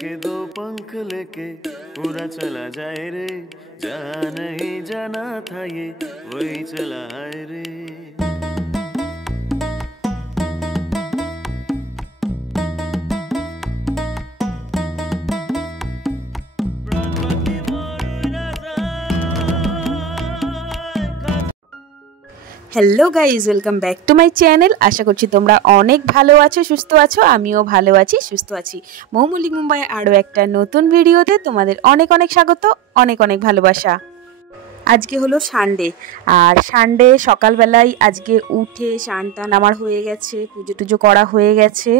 के दो पंख लेके पूरा चला जाए रे, जा नहीं जाना था ये वही चला है रे। Hello guys welcome back to my channel. आशा करছি তোমরা অনেক ভালো আছো, সুস্থ আছো। আমিও ভালো আছি, সুস্থ আছি। মৌমলি মুম্বাই আরও একটা নতুন ভিডিওতে তোমাদের অনেক অনেক স্বাগত, অনেক অনেক ভালোবাসা। আজকে হলো সানডে, আর সানডে সকালবেলায় আজকে উঠে স্নান টান আমার হয়ে গেছে, পুজো টুজো করা হয়ে গেছে,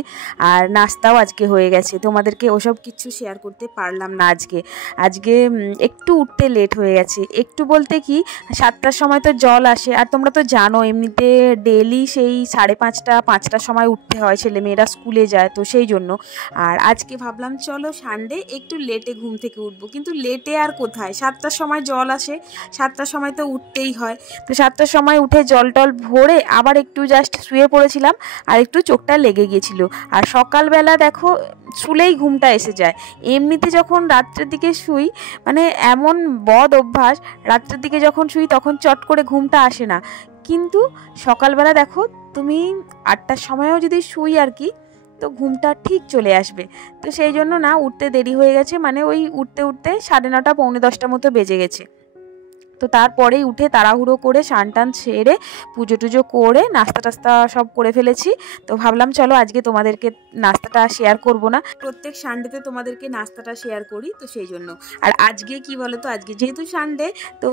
আর নাস্তাও আজকে হয়ে গেছে। তোমাদেরকে ওসব কিছু শেয়ার করতে পারলাম না আজকে। একটু উঠতে লেট হয়ে গেছে। একটু বলতে কি, 7টার সময় তো জল আসে, আর তোমরা তো জানো এমনিতে ডেলি সেই 5:30 5টার সময় উঠতে হয়, ছেলেমেয়েরা স্কুলে যায়, তো সেই জন্য। আর আজকে ভাবলাম চলো সানডে একটু লেটে ঘুম থেকে উঠবো, কিন্তু লেটে আর কোথায়, 7টার সময় জল আসে, 7টার সময় তো উঠতেই হয়। তো 7টার সময় উঠে জল টল ভরে আবার একটু জাস্ট শুয়ে পড়েছিলাম, আর একটু চোখটা লেগে গিয়েছিল। আর সকালবেলা দেখো শুলেই ঘুমটা এসে যায়। এমনিতে যখন রাত্রের দিকে শুই, মানে এমন বদ অভ্যাস, রাত্রের দিকে যখন শুই তখন চট করে ঘুমটা আসে না, কিন্তু সকালবেলা দেখো তুমি 8টার সময়ও যদি শুই আর কি, তো ঘুমটা ঠিক চলে আসবে। তো সেই জন্য না, উঠতে দেরি হয়ে গেছে, মানে ওই উঠতে 9:30 পৌনে 10টার মতো বেজে গেছে। তো তারপরেই উঠে তাড়াহুড়ো করে স্নান টান সেরে পুজো টুজো করে নাস্তা টাস্তা সব করে ফেলেছি। তো ভাবলাম চলো আজকে তোমাদেরকে নাস্তাটা শেয়ার করব না, প্রত্যেক সানডেতে তোমাদেরকে নাস্তাটা শেয়ার করি, তো সেই জন্য। আর আজকে কি বলো তো, আজকে যেহেতু সানডে তো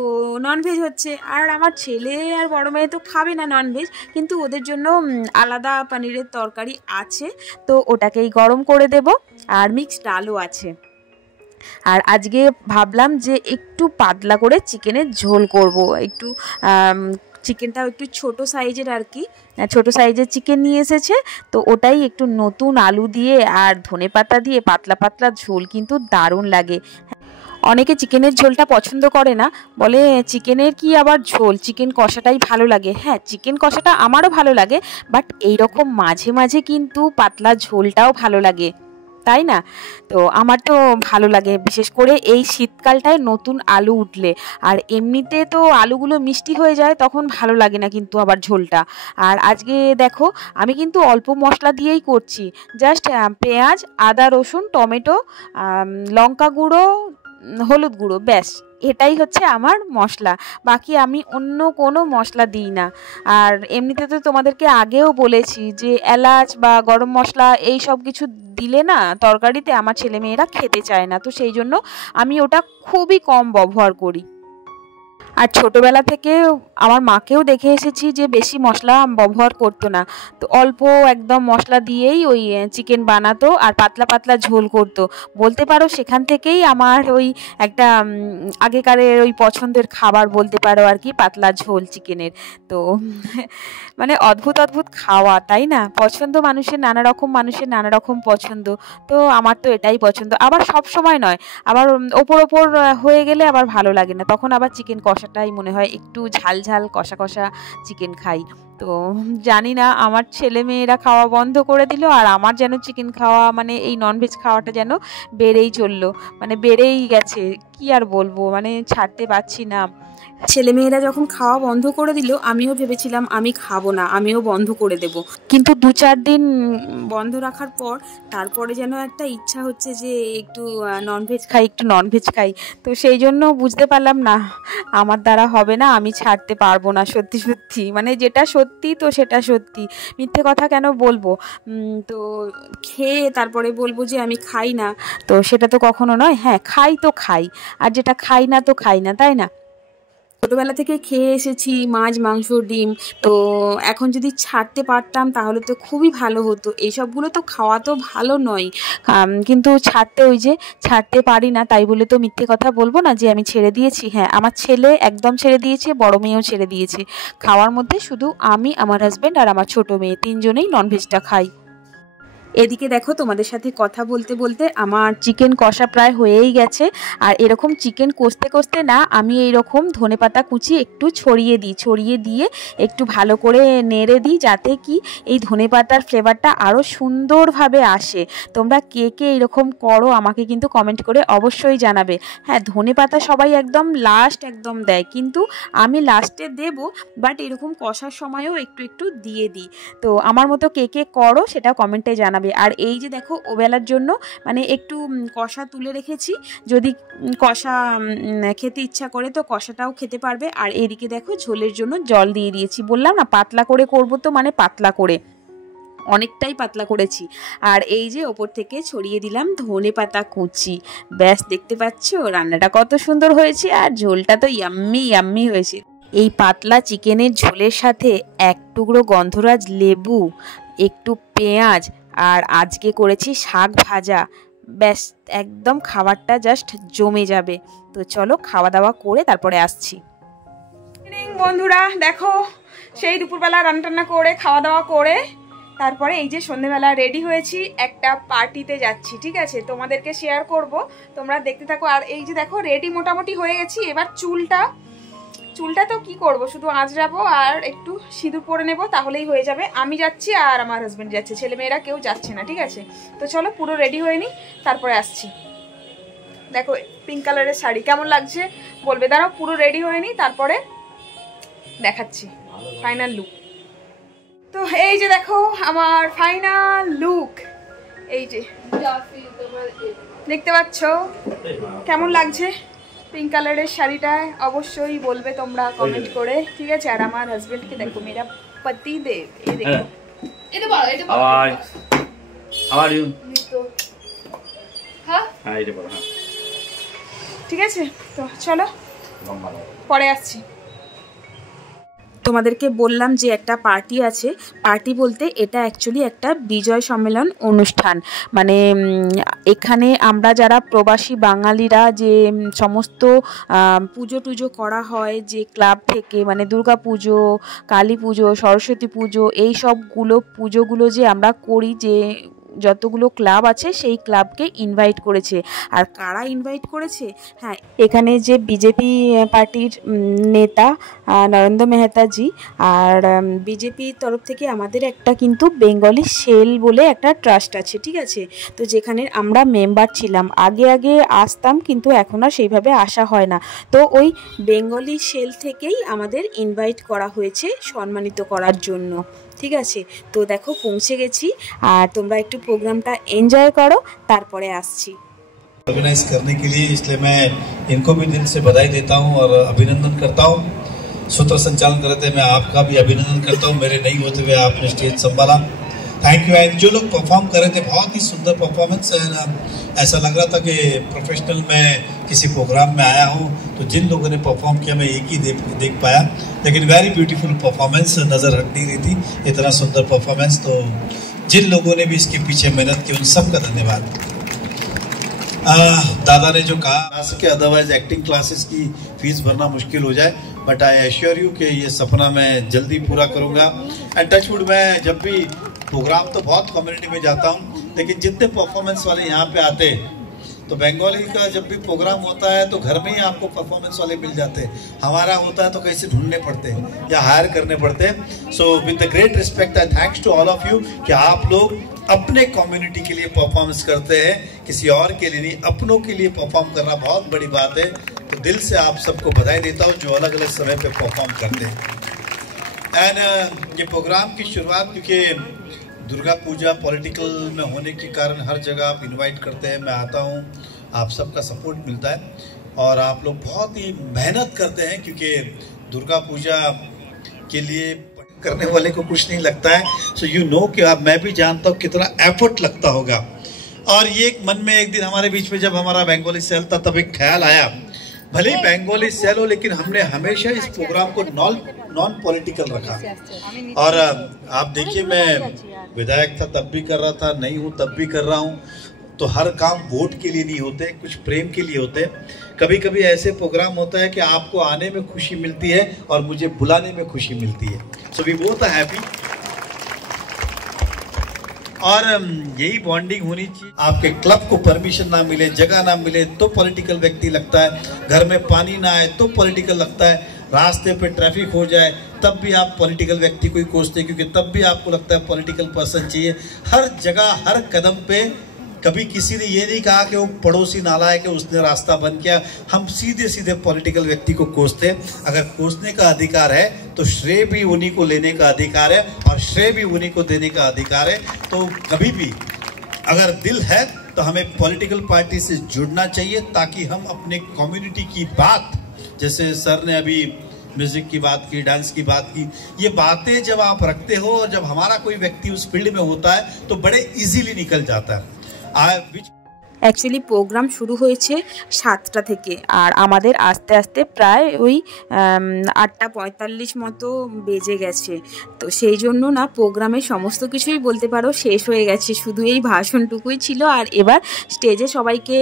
ননভেজ হচ্ছে, আর আমার ছেলে আর বড় মেয়ে তো খাবে না ননভেজ, কিন্তু ওদের জন্য আলাদা পনিরের তরকারি আছে, তো ওটাকেই গরম করে দেব, আর মিক্সড ডালও আছে। আর আজকে ভাবলাম যে একটু পাতলা করে চিকেনের ঝোল করব, একটু চিকেনটাও একটু ছোট সাইজের আর কি, ছোট সাইজের চিকেন নিয়ে এসেছে, তো ওটাই একটু নতুন আলু দিয়ে আর ধনেপাতা দিয়ে পাতলা পাতলা ঝোল, কিন্তু দারুণ লাগে। অনেকে চিকেনের ঝোলটা পছন্দ করে না, বলে চিকেনের কি আবার ঝোল, চিকেন কষাটাই ভালো লাগে। হ্যাঁ, চিকেন কষাটা আমারও ভালো লাগে, বাট এইরকম মাঝে মাঝে কিন্তু পাতলা ঝোলটাও ভালো লাগে, তাই না? তো আমার তো ভালো লাগে, বিশেষ করে এই শীতকালটায় নতুন আলু উঠলে। আর এমনিতে তো আলুগুলো মিষ্টি হয়ে যায়, তখন ভালো লাগে না কিন্তু আবার ঝোলটা। আর আজকে দেখো আমি কিন্তু অল্প মশলা দিয়েই করছি, জাস্ট পেঁয়াজ, আদা, রসুন, টমেটো, লঙ্কা গুঁড়ো, হলুদ গুঁড়ো, ব্যাস এটাই হচ্ছে আমার মশলা। বাকি আমি অন্য কোনো মশলা দিই না। আর এমনিতে তো তোমাদেরকে আগেও বলেছি যে এলাচ বা গরম মশলা এই সব কিছু দিলে না তরকারিতে আমার ছেলেমেয়েরা খেতে চায় না, তো সেই জন্য আমি ওটা খুবই কম ব্যবহার করি। আর ছোটোবেলা থেকে আমার মাকেও দেখে এসেছি যে বেশি মশলা ব্যবহার করতো না, তো অল্প একদম মশলা দিয়েই ওই চিকেন বানাতো, আর পাতলা পাতলা ঝোল করতো। বলতে পারো সেখান থেকেই আমার ওই একটা আগেকারের ওই পছন্দের খাবার বলতে পারো আর কি, পাতলা ঝোল চিকেনের। তো মানে অদ্ভুত অদ্ভুত খাওয়া, তাই না? পছন্দ মানুষের নানা রকম পছন্দ, তো আমার তো এটাই পছন্দ। আবার সব সময় নয়, আবার ওপর হয়ে গেলে আবার ভালো লাগে না, তখন আবার চিকেন কষাটাই মনে হয় একটু ঝাল ঝাল কষা কষা চিকেন খাই। তো জানি না, আমার ছেলে মেয়েরা খাওয়া বন্ধ করে দিল, আর আমার যেন চিকেন খাওয়া, মানে এই ননভেজ খাওয়াটা যেন বেড়েই চললো, মানে বেড়েই গেছে, কি আর বলবো, মানে ছাড়তে পারছি না। ছেলেমেয়েরা যখন খাওয়া বন্ধ করে দিল, আমিও ভেবেছিলাম আমি খাবো না, আমিও বন্ধ করে দেব, কিন্তু 2-4 দিন বন্ধ রাখার পর তারপরে যেন একটা ইচ্ছা হচ্ছে যে একটু ননভেজ খাই। তো সেই জন্য বুঝতে পারলাম না, আমার দ্বারা হবে না, আমি ছাড়তে পারবো না, সত্যি সত্যি, মানে যেটা সত্যি তো সেটা সত্যি, মিথ্যে কথা কেন বলবো? তো খেয়ে তারপরে বলবো যে আমি খাই না, তো সেটা তো কখনো নয়। হ্যাঁ, খাই তো খাই, আর যেটা খাই না তো খাই না, তাই না? ছোটোবেলা থেকে খেয়ে এসেছি মাছ, মাংস, ডিম, তো এখন যদি ছাড়তে পারতাম তাহলে তো খুবই ভালো হতো। এইসবগুলো তো খাওয়া তো ভালো নয়, কিন্তু ছাড়তে পারি না, তাই বলে তো মিথ্যে কথা বলবো না যে আমি ছেড়ে দিয়েছি। হ্যাঁ, আমার ছেলে একদম ছেড়ে দিয়েছে, বড় মেয়েও ছেড়ে দিয়েছে। খাওয়ার মধ্যে শুধু আমি, আমার হাজব্যান্ড আর আমার ছোটো মেয়ে 3জনেই ননভেজটা খাই। এদিকে দেখো তোমাদের সাথে কথা বলতে বলতে আমার চিকেন কষা প্রায় হয়েই গেছে। আর এরকম চিকেন কষতে কষতে না আমি এইরকম ধনেপাতা কুচি একটু ছড়িয়ে দিয়ে একটু ভালো করে নেড়ে দিই, যাতে কি এই ধনেপাতার ফ্লেভারটা আরও সুন্দরভাবে আসে। তোমরা কে কে এরকম করো আমাকে কিন্তু কমেন্ট করে অবশ্যই জানাবে। হ্যাঁ, ধনেপাতা সবাই একদম লাস্ট একদম দেয়, কিন্তু আমি লাস্টে দেব, বাট এরকম কষার সময়ও একটু একটু দিয়ে দিই। তো আমার মতো কে কে করো সেটা কমেন্টে জানাবে। আর এই যে দেখো ওবেলার জন্য মানে একটু কষা তুলে রেখেছি, যদি কষা খেতে ইচ্ছা করে তো কষাটাও খেতে পারবে। আর এদিকে দেখো ঝোলের জন্য জল দিয়ে দিয়েছি, বললাম না পাতলা করে করব, তো মানে পাতলা করে, অনেকটাই পাতলা করেছি। আর এই যে ওপর থেকে ছড়িয়ে দিলাম ধনেপাতা কুচি। ব্যাস, দেখতে পাচ্ছ রান্নাটা কত সুন্দর হয়েছে, আর ঝোলটা তো ইয়াম্মি ইয়াম্মি হয়েছে। এই পাতলা চিকেনের ঝোলের সাথে এক টুকরো গন্ধরাজ লেবু, একটু পেঁয়াজ, আর আজকে করেছি শাক ভাজা, ব্যাস একদম খাবারটা জাস্ট জমে যাবে। তো চলো খাওয়া দাওয়া করে তারপরে আসছি। বন্ধুরা দেখো, সেই দুপুরবেলা রান্না করে খাওয়া দাওয়া করে তারপরে এই যে সন্ধেবেলা রেডি হয়েছি, একটা পার্টিতে যাচ্ছি। ঠিক আছে, তোমাদেরকে শেয়ার করব, তোমরা দেখতে থাকো। আর এই যে দেখো রেডি মোটামুটি হয়ে গেছি। এবার চুলটা তো কি করব, শুধু আঁচড়াবো আর একটু সিঁদুর পরে নেব, তাহলেই হয়ে যাবে। আমি যাচ্ছি আর আমার হাজবেন্ড যাচ্ছে, ছেলেমেয়েরা কেউ যাচ্ছে না। ঠিক আছে, তো চলো পুরো রেডি হয়ে নিই, তারপরে আসছি। দেখো পিঙ্ক কালারের শাড়ি কেমন লাগছে বলবে। দাঁড়াও পুরো রেডি হয়ে নিই, তারপরে দেখাচ্ছি ফাইনাল লুক। তো এই যে দেখো আমার ফাইনাল লুক, এই যে দেখতে পাচ্ছ কেমন লাগছে পিঙ্ক কালারের শাড়িটায়, অবশ্যই বলবে তোমরা কমেন্ট করে। ঠিক আছে, আর আমার হাজবেন্ডকে দেখো, মেরা পতি দেব, এই দেখো। ঠিক আছে, তো চলো পরে আসছি। তোমাদেরকে বললাম যে একটা পার্টি আছে, পার্টি বলতে এটা অ্যাকচুয়ালি একটা বিজয় সম্মেলন অনুষ্ঠান। মানে এখানে আমরা যারা প্রবাসী বাঙালিরা যে সমস্ত পুজো টুজো করা হয় যে ক্লাব থেকে, মানে দুর্গা পুজো, কালী পুজো, সরস্বতী পুজো, এই সবগুলো পুজোগুলো যে আমরা করি, যে যতগুলো ক্লাব আছে সেই ক্লাবকে ইনভাইট করেছে। আর কারা ইনভাইট করেছে, হ্যাঁ এখানে যে বিজেপি পার্টির নেতা নরেন্দ্র মেহতাজি, আর বিজেপির তরফ থেকে আমাদের একটা কিন্তু বেঙ্গলি সেল বলে একটা ট্রাস্ট আছে। ঠিক আছে, তো যেখানে আমরা মেম্বার ছিলাম, আগে আসতাম, কিন্তু এখন আর সেইভাবে আসা হয় না। তো ওই বেঙ্গলি সেল থেকেই আমাদের ইনভাইট করা হয়েছে সম্মানিত করার জন্য। ঠিক আছে, তো দেখো পৌঁছে গেছি, আর তোমরা একটু प्रोग्रामটা एंजॉय करो, तारपरे आसছি। ऑर्गेनाइज करने के लिए, इसलिए मैं इनको भी दिल से बधाई देता हूं और अभिनंदन करता हूं। सूत्र संचालन कर रहे थे, मैं आपका भी अभिनंदन करता हूं, मेरे नहीं होते हुए आपने स्टेज संभाला, थैंक यू। एंड जो लोग परफॉर्म कर रहे थे, बहुत ही सुंदर परफॉर्मेंस है ना, ऐसा लग रहा था कि प्रोफेशनल मैं किसी प्रोग्राम में आया हूं। तो जिन लोगों ने परफॉर्म किया मैं एक ही देख पाया, लेकिन वेरी ब्यूटीफुल परफॉर्मेंस, नज़र हट नहीं रही थी, इतना सुंदर परफॉर्मेंस। तो जिन लोगों ने भी इसके पीछे मेहनत की उन सबका धन्यवाद। दादा ने जो कहा ना सके, अदरवाइज एक्टिंग क्लासेस की फीस भरना मुश्किल हो जाए, बट आई एश्योर यू कि ये सपना मैं जल्दी पूरा करूंगा। एंड टचवुड, मैं जब भी प्रोग्राम तो बहुत कम्युनिटी में जाता हूँ, लेकिन जितने परफॉर्मेंस वाले यहाँ पे आते हैं, तो बंगाली का जब भी प्रोग्राम होता है तो घर में ही आपको परफॉर्मेंस वाले मिल जाते हैं। हमारा होता है तो कहीं से ढूंढने पड़ते हैं या हायर करने पड़ते हैं। So with the great respect, I thanks to all of you कि आप लोग अपने कम्युनिटी के लिए परफॉर्मेंस करते हैं, किसी और के लिए नहीं, अपनों के लिए परफॉर्म करना बहुत बड़ी बात है। तो दिल से आप सबको बधाई देता हूँ जो अलग अलग समय पे परफॉर्म करते हैं। एंड ये प्रोग्राम की शुरुआत, क्योंकि दुर्गा पूजा पॉलिटिकल में होने के कारण हर जगह आप इनवाइट करते हैं, मैं आता हूँ, आप सबका सपोर्ट मिलता है और आप लोग बहुत ही मेहनत करते हैं, क्योंकि दुर्गा पूजा के लिए करने वाले को कुछ नहीं लगता है। सो यू नो कि आप, मैं भी जानता हूँ कितना एफर्ट लगता होगा। और ये मन में एक दिन हमारे बीच में जब हमारा बंगाली सेल था, तब एक ख्याल आया, भले ही बंगाली सेल हो, लेकिन हमने हमेशा इस प्रोग्राम को नॉन पॉलिटिकल रखा। और आप देखिए, मैं विधायक था तब भी कर रहा था, नहीं हूँ तब भी कर रहा हूँ। तो हर काम वोट के लिए नहीं होते, कुछ प्रेम के लिए होते हैं। कभी कभी ऐसे प्रोग्राम होता है कि आपको आने में खुशी मिलती है और मुझे बुलाने में खुशी मिलती है। So we both are happy. और यही बॉन्डिंग होनी चाहिए। आपके क्लब को परमिशन ना मिले, जगह ना मिले तो पॉलिटिकल व्यक्ति लगता है, घर में पानी ना आए तो पॉलिटिकल लगता है, रास्ते पे ट्रैफिक हो जाए तब भी आप पॉलिटिकल व्यक्ति को ही कोसते, क्योंकि तब भी आपको लगता है पॉलिटिकल पर्सन चाहिए। हर जगह हर कदम पे कभी किसी ने ये नहीं कहा कि वो पड़ोसी नालायक है, उसने रास्ता बंद किया। हम सीधे सीधे पॉलिटिकल व्यक्ति को कोसते। अगर कोसने का अधिकार है तो श्रेय भी उन्हीं को लेने का अधिकार है और श्रेय भी उन्हीं को देने का अधिकार है। तो कभी भी अगर दिल है तो हमें पॉलिटिकल पार्टी से जुड़ना चाहिए, ताकि हम अपने कम्युनिटी की बात, जैसे सर ने अभी म्यूजिक की बात की, डांस की बात की, ये बातें जब आप रखते हो और जब हमारा कोई व्यक्ति उस फील्ड में होता है तो बड़े इजीली निकल जाता है। অ্যাকচুয়ালি প্রোগ্রাম শুরু হয়েছে 7টা থেকে, আর আমাদের আস্তে আস্তে প্রায় ওই 8:45 মতো বেজে গেছে। তো সেই জন্য না প্রোগ্রামের সমস্ত কিছুই বলতে পারো শেষ হয়ে গেছে, শুধু এই ভাষণটুকুই ছিল। আর এবার স্টেজে সবাইকে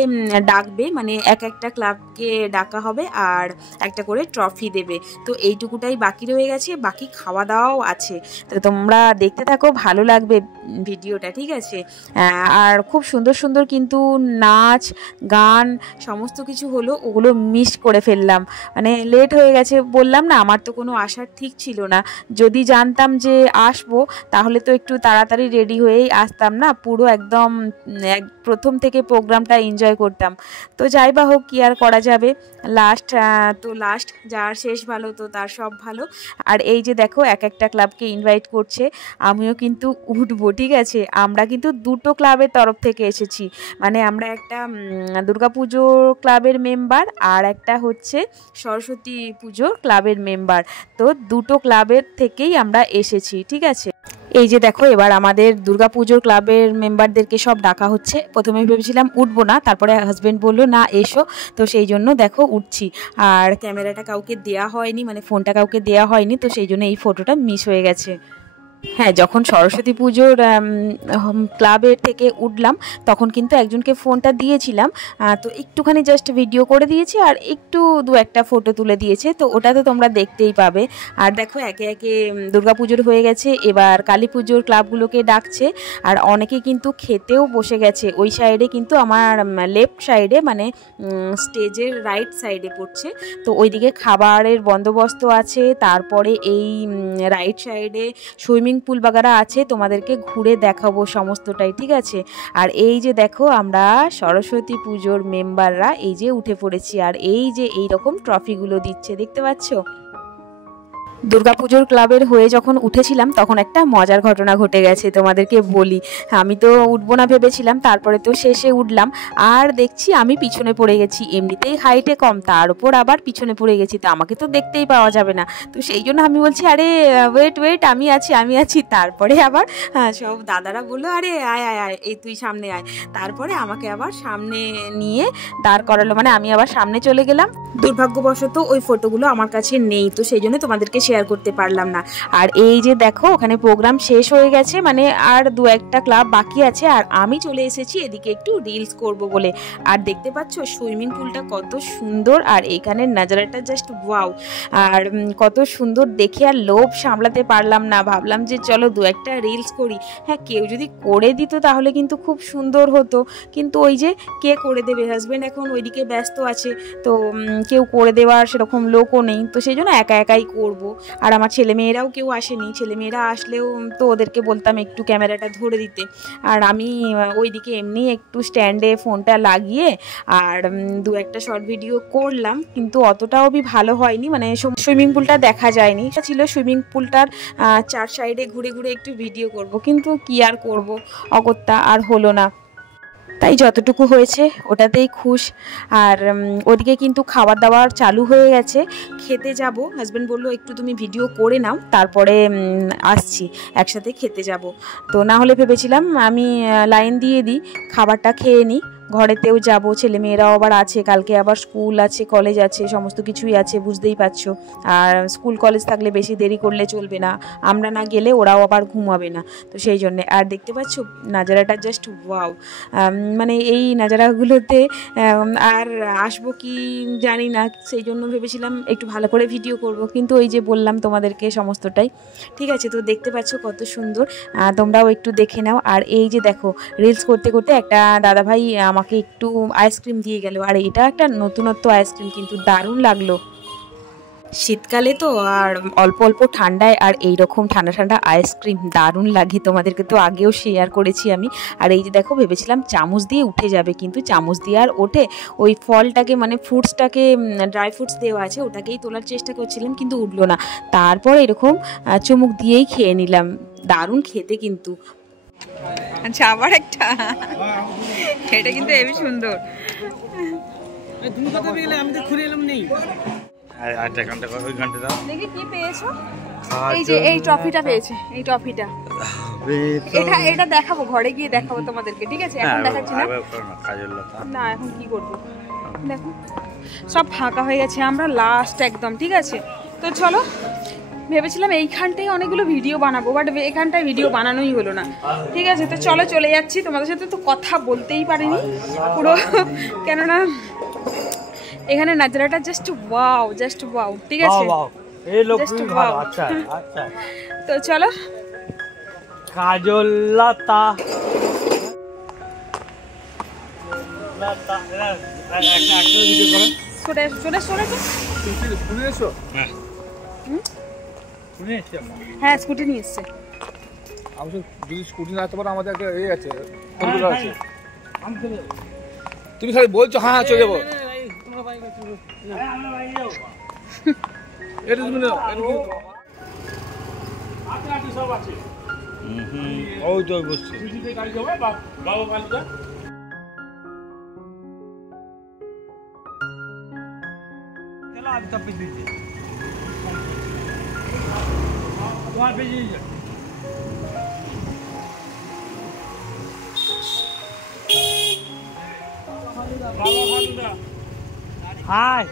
ডাকবে, মানে এক একটা ক্লাবকে ডাকা হবে আর একটা করে ট্রফি দেবে। তো এইটুকুটাই বাকি রয়ে গেছে, বাকি খাওয়া দাওয়াও আছে। তো তোমরা দেখতে থাকো, ভালো লাগবে ভিডিওটা, ঠিক আছে। আর খুব সুন্দর সুন্দর কিন্তু নাচ গান সমস্ত কিছু হলো, ওগুলো মিস করে ফেললাম। মানে লেট হয়ে গেছে, বললাম না আমার তো কোনো আসার ঠিক ছিল না। যদি জানতাম যে আসবো তাহলে তো একটু তাড়াতাড়ি রেডি হয়েই আসতাম না, পুরো একদম প্রথম থেকে প্রোগ্রামটা এনজয় করতাম। তো যাই বা হোক, কি আর করা যাবে, লাস্ট যার শেষ ভালো তো তার সব ভালো। আর এই যে দেখো এক একটা ক্লাবকে ইনভাইট করছে, আমিও কিন্তু উঠবো, ঠিক আছে। আমরা কিন্তু দুটো ক্লাবের তরফ থেকে এসেছি, মানে আমরা একটা দুর্গাপুজো ক্লাবের মেম্বার আর একটা হচ্ছে সরস্বতী পুজো ক্লাবের মেম্বার। তো দুটো ক্লাবের থেকেই আমরা এসেছি, ঠিক আছে। এই যে দেখো এবার আমাদের দুর্গাপুজোর ক্লাবের মেম্বারদেরকে সব ডাকা হচ্ছে। প্রথমে ভেবেছিলাম উঠবো না, তারপরে হাজব্যান্ড বললো না এসো, তো সেই জন্য দেখো উঠছি। আর ক্যামেরাটা কাউকে দেয়া হয়নি, মানে ফোনটা কাউকে দেয়া হয়নি, তো সেই জন্য এই ফটোটা মিস হয়ে গেছে। হ্যাঁ, যখন সরস্বতী পুজোর ক্লাবের থেকে উঠলাম তখন কিন্তু একজনকে ফোনটা দিয়েছিলাম, তো একটুখানি জাস্ট ভিডিও করে দিয়েছে আর একটু দু একটা ফটো তুলে দিয়েছে, তো ওটা তো তোমরা দেখতেই পাবে। আর দেখো একে একে দুর্গাপুজোর হয়ে গেছে, এবার কালী পুজোর ক্লাবগুলোকে ডাকছে। আর অনেকে কিন্তু খেতেও বসে গেছে। ওই সাইডে কিন্তু আমার লেফট সাইডে, মানে স্টেজের রাইট সাইডে পড়ছে, তো ওইদিকে খাবারের বন্দোবস্ত আছে। তারপরে এই রাইট সাইডে সুইমিং পুল বাগারা আছে, তোমাদেরকে ঘুরে দেখাবো সমস্তটাই, ঠিক আছে। আর এই যে দেখো আমরা সরস্বতী পুজোর মেম্বাররা এই যে উঠে পড়েছি, আর এই যে এইরকম ট্রফিগুলো দিচ্ছে, দেখতে পাচ্ছ। দুর্গাপুজোর ক্লাবের হয়ে যখন উঠেছিলাম তখন একটা মজার ঘটনা ঘটে গেছে, তোমাদেরকে বলি। আমি তো উঠবো না ভেবেছিলাম, তারপরে তো শেষে উঠলাম আর দেখছি আমি পিছনে পড়ে গেছি। এমনিতেই হাইটে কম, তার উপর আবার পিছনে পড়ে গেছি, তো আমাকে তো দেখতেই পাওয়া যাবে না। তো সেই জন্য আমি বলছি আরে ওয়েট আমি আছি। তারপরে আবার সব দাদারা বললো আরে আয় এই তুই সামনে আয়। তারপরে আমাকে আবার সামনে নিয়ে দাঁড় করালো, মানে আমি আবার সামনে চলে গেলাম। দুর্ভাগ্যবশত ওই ফটোগুলো আমার কাছে নেই, তো সেই জন্য তোমাদেরকে শেয়ার করতে পারলাম না। আর এই যে দেখো ওখানে প্রোগ্রাম শেষ হয়ে গেছে, মানে আর দু একটা ক্লাব বাকি আছে, আর আমি চলে এসেছি এদিকে একটু রিলস করব বলে। আর দেখতে পাচ্ছ সুইমিং পুলটা কত সুন্দর, আর এইখানের নাজারাটা জাস্ট ওয়াও। আর কত সুন্দর দেখে আর লোভ সামলাতে পারলাম না, ভাবলাম যে চলো দু একটা রিলস করি। হ্যাঁ, কেউ যদি করে দিত তাহলে কিন্তু খুব সুন্দর হতো, কিন্তু ওই যে কে করে দেবে, হাজব্যান্ড এখন ওইদিকে ব্যস্ত আছে, তো কেউ করে দেওয়ার সেরকম লোকও নেই, তো সেই জন্য একাই করব। আর আমার ছেলেমেয়েরাও কেউ আসেনি, ছেলেমেয়েরা আসলেও তো ওদেরকে বলতাম একটু ক্যামেরাটা ধরে দিতে। আর আমি ওইদিকে এমনি একটু স্ট্যান্ডে ফোনটা লাগিয়ে আর দু একটা শর্ট ভিডিও করলাম, কিন্তু অতটাও ভালো হয়নি, মানে সুইমিং পুলটা দেখা যায়নি। ছিল সুইমিং পুলটার চার সাইডে ঘুরে ঘুরে একটু ভিডিও করব, কিন্তু কি আর করব, অগত্যা আর হলো না। তাই যতটুকু হয়েছে ওটাতেই খুশ। আর ওদিকে কিন্তু খাবার দাবার চালু হয়ে গেছে, খেতে যাব। হাজব্যান্ড বললো একটু তুমি ভিডিও করে নাও, তারপরে আসছি, একসাথে খেতে যাব। তো না হলে ভেবেছিলাম আমি লাইন দিয়ে দিই, খাবারটা খেয়ে নিই, ঘরেতেও যাব, ছেলেমেয়েরাও আবার আছে, কালকে আবার স্কুল আছে, কলেজ আছে, সমস্ত কিছুই আছে, বুঝতেই পারছো। আর স্কুল কলেজ থাকলে বেশি দেরি করলে চলবে না, আমরা না গেলে ওরাও আবার ঘুমাবে না, তো সেই জন্যে। আর দেখতে পাচ্ছ নাজারাটা জাস্ট ওয়াও, মানে এই নাজারাগুলোতে আর আসবো কি জানি না, সেই জন্য ভেবেছিলাম একটু ভালো করে ভিডিও করব, কিন্তু ওই যে বললাম তোমাদেরকে সমস্তটাই ঠিক আছে। তো দেখতে পাচ্ছ কত সুন্দর, তোমরাও একটু দেখে নাও। আর এই যে দেখো, রিলস করতে করতে একটা দাদাভাই আমাকে একটু আইসক্রিম দিয়ে গেল, আর এটা একটা নতুনত্ব আইসক্রিম, কিন্তু দারুণ লাগলো। শীতকালে তো আর অল্প অল্প ঠান্ডায় আর এই রকম ঠান্ডা ঠান্ডা আইসক্রিম দারুণ লাগে, তোমাদেরকে তো আগেও শেয়ার করেছি আমি। আর এই যে দেখো, ভেবেছিলাম চামচ দিয়ে উঠে যাবে, কিন্তু চামচ দিয়ে আর ওঠে, ওই ফলটাকে মানে ফ্রুটসটাকে, ড্রাই ফ্রুটস দেওয়া আছে ওটাকেই তোলার চেষ্টা করছিলাম, কিন্তু উঠলো না। তারপর এরকম চুমুক দিয়েই খেয়ে নিলাম, দারুণ খেতে কিন্তু। আচ্ছা, আবার একটা, এটা কিন্তু হেবি সুন্দর। তুমি কথা বলে আমি তো ঘুরে এলাম নেই। আরেকটা ঘন্টা ওই ঘন্টা দাও। দেখি কি পেয়েছো। এই যে এই ট্রফিটা পেয়েছে, এই ট্রফিটা। এটা দেখাবো, ঘরে গিয়ে দেখাবো তোমাদেরকে, ঠিক আছে? এখন দেখাচ্ছি না, না এখন কি করবো দেখো, সব ফাঁকা হয়ে গেছে, আমরা লাস্ট একদম, ঠিক আছে? তো চলো, ভেবেছিলাম এইখানটায় অনেকগুলো ভিডিও বানাবো, বাট এখানটায় ভিডিও বানানোই হলো না, ঠিক আছে? তো চলো চলে যাচ্ছি, তোমাদের সাথে তো কথা বলতেই পারিনি পুরো, কেননা এখানে নাজারাটা জাস্ট ওয়াও, ঠিক আছে? তো চলো, কাজল লতা হ্যাঁ স্কুটি নিয়ে এসছে। যদি স্কুটি না আসতে পারো, আমাদের একটা আছে, তুমি খালি বলছো হ্যাঁ চলে যাবো। ওই তো বুঝছি। তোমার পেয়ে হাই।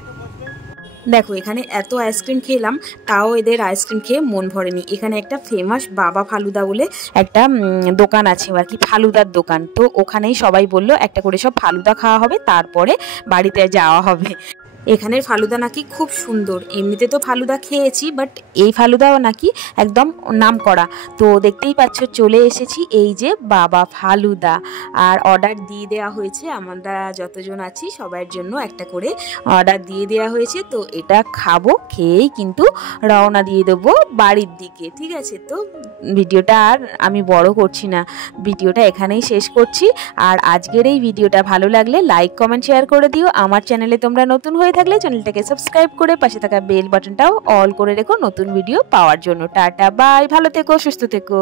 দেখো এখানে এত আইসক্রিম খেলাম, তাও এদের আইসক্রিম খেয়ে মন ভরেনি। এখানে একটা ফেমাস বাবা ফালুদা বলে একটা দোকান আছে আর কি, ফালুদার দোকান। তো ওখানেই সবাই বললো একটা করে সব ফালুদা খাওয়া হবে, তারপরে বাড়িতে যাওয়া হবে। এখানের ফালুদা নাকি খুব সুন্দর, এমনিতে তো ফালুদা খেয়েছি, বাট এই ফালুদাও নাকি একদম নাম করা। তো দেখতেই পাচ্ছ চলে এসেছি এই যে বাবা ফালুদা, আর অর্ডার দিয়ে দেওয়া হয়েছে, আমরা যতজন আছি সবার জন্য একটা করে অর্ডার দিয়ে দেওয়া হয়েছে। তো এটা খাবো, খেয়েই কিন্তু রওনা দিয়ে দেবো বাড়ির দিকে, ঠিক আছে? তো ভিডিওটা আর আমি বড় করছি না, ভিডিওটা এখানেই শেষ করছি। আর আজকের এই ভিডিওটা ভালো লাগলে লাইক কমেন্ট শেয়ার করে দিও। আমার চ্যানেলে তোমরা নতুন হয়ে থাকলে চ্যানেলটাকে সাবস্ক্রাইব করে পাশে থাকা বেল বাটনটাও অল করে রেখো নতুন ভিডিও পাওয়ার জন্য। টাটা বাই, ভালো থেকো, সুস্থ থেকো।